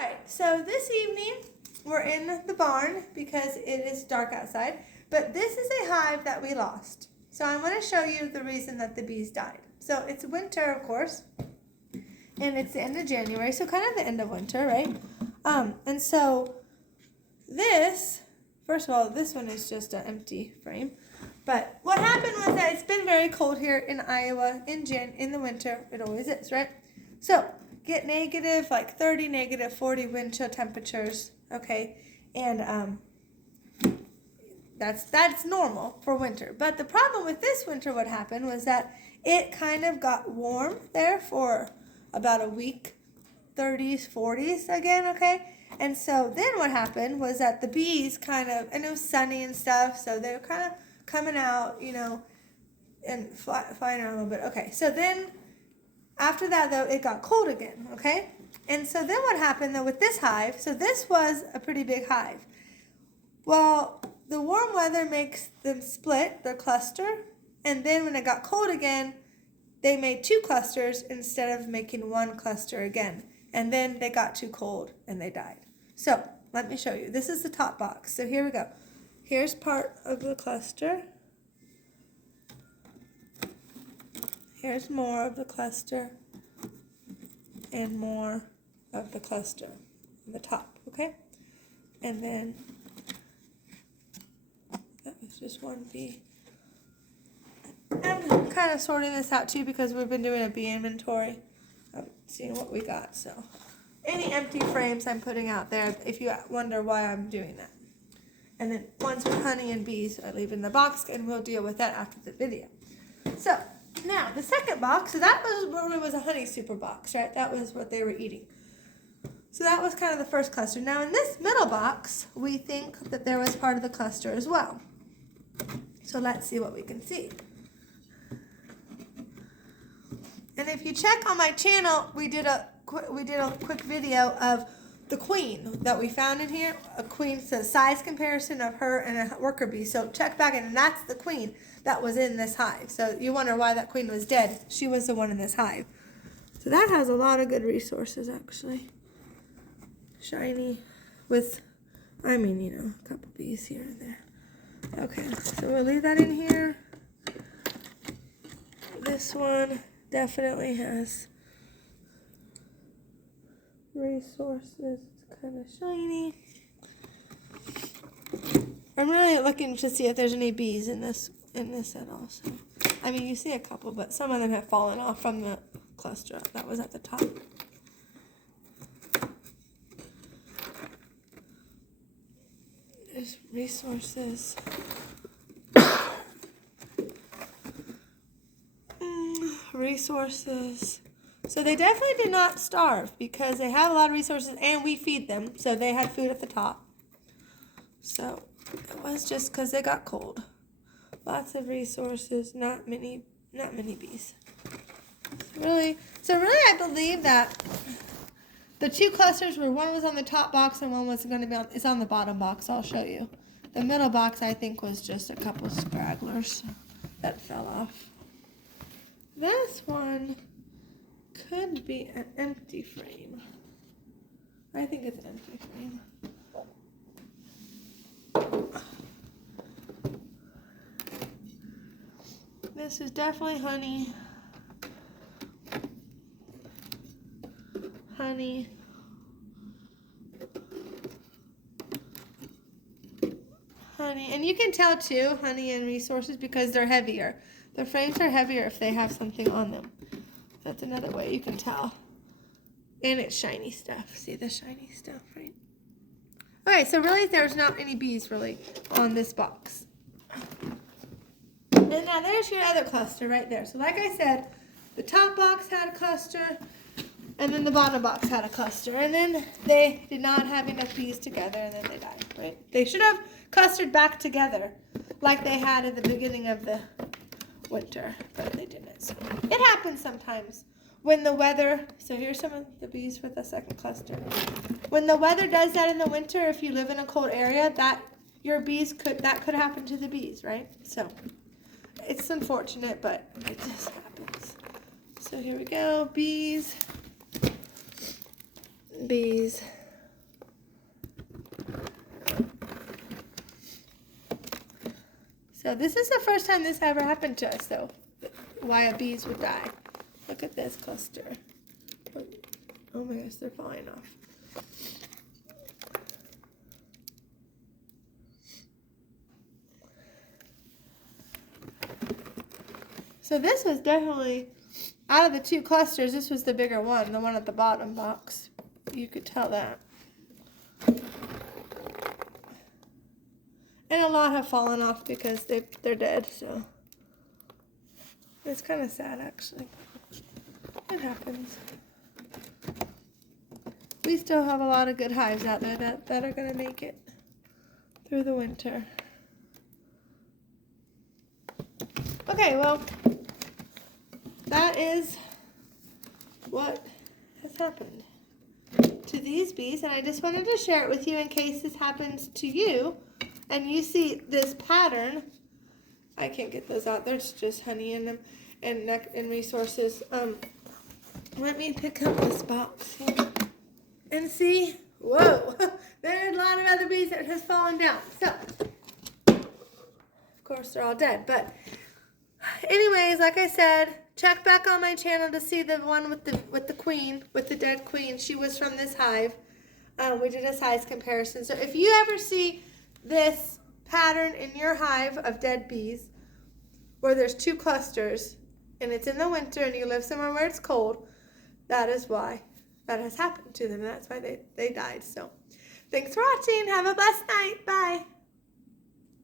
Alright, so this evening we're in the barn because it is dark outside, but this is a hive that we lost. So I'm going to show you the reason that the bees died. So it's winter, of course, and it's the end of January, so kind of the end of winter, right? And so this, first of all, this one is just an empty frame. But what happened was that it's been very cold here in Iowa in the winter. It always is, right? So get negative like 30, negative 40 wind chill temperatures, okay? And that's normal for winter. But the problem with this winter, what happened was that it kind of got warm there for about a week, 30s, 40s again, okay? And so then what happened was that the bees kind of, and it was sunny and stuff, so they were kind of coming out, you know, and flying around a little bit. Okay, so then after that, though, it got cold again, okay? And so then what happened, though, with this hive, so this was a pretty big hive. Well, the warm weather makes them split, their cluster, and then when it got cold again, they made 2 clusters instead of making 1 cluster again. And then they got too cold and they died. So let me show you. This is the top box. So here we go. Here's part of the cluster. Here's more of the cluster. And more of the cluster on the top, okay? And then that was just one bee. I'm kind of sorting this out too because we've been doing a bee inventory. I'm seeing what we got. So any empty frames I'm putting out there if you wonder why I'm doing that. And then ones with honey and bees I leave in the box, and we'll deal with that after the video. So now the second box, so that was a honey super box, right? That was what they were eating. So that was kind of the first cluster. Now in this middle box, we think that there was part of the cluster as well. So let's see what we can see. And if you check on my channel, we did a quick video of the queen that we found in here. A queen, so size comparison of her and a worker bee. So check back in, and that's the queen that was in this hive. So you wonder why that queen was dead. She was the one in this hive. So that has a lot of good resources, actually. Shiny with, I mean, you know, a couple bees here and there. Okay, so we'll leave that in here. This one definitely has resources. It's kind of shiny. I'm really looking to see if there's any bees in this at all. So, I mean, you see a couple, but some of them have fallen off from the cluster that was at the top. There's resources. Resources. So they definitely did not starve because they have a lot of resources and we feed them. So they had food at the top. So it was just because they got cold. Lots of resources, not many bees. So really I believe that the 2 clusters were, one was on the top box and one was going to be it's on the bottom box. I'll show you. The middle box I think was just a couple scragglers that fell off. This one could be an empty frame. I think it's an empty frame. This is definitely honey. Honey. Honey. And you can tell too, honey and resources, because they're heavier. The frames are heavier if they have something on them. That's another way you can tell. And it's shiny stuff. See the shiny stuff, right? Okay, so really there's not any bees really on this box. And now there's your other cluster right there. So like I said, the top box had a cluster, and then the bottom box had a cluster. And then they did not have enough bees together, and then they died, right? They should have clustered back together like they had at the beginning of the winter, but they didn't. So it happens sometimes when the weather, so here's some of the bees with the second cluster. When the weather does that in the winter, if you live in a cold area, that could happen to the bees, right? So it's unfortunate, but it just happens. So here we go, bees. So this is the first time this ever happened to us, though. Why a bees would die. Look at this cluster. Oh my gosh, they're falling off. So this was definitely, out of the two clusters, this was the bigger one, the one at the bottom box. You could tell that. And a lot have fallen off because they're dead, so. It's kind of sad, actually. It happens. We still have a lot of good hives out there that are going to make it through the winter. Okay, well, that is what has happened to these bees, and I just wanted to share it with you in case this happens to you and you see this pattern. I can't get those out. There's just honey in them and resources. Let me pick up this box here and see. Whoa, there's a lot of other bees that has fallen down. So, of course, they're all dead. But anyways, like I said, check back on my channel to see the one with the queen, with the dead queen. She was from this hive. We did a size comparison. So if you ever see this pattern in your hive of dead bees, where there's two clusters, and it's in the winter and you live somewhere where it's cold, that is why that has happened to them. That's why they died. So thanks for watching. Have a blessed night. Bye.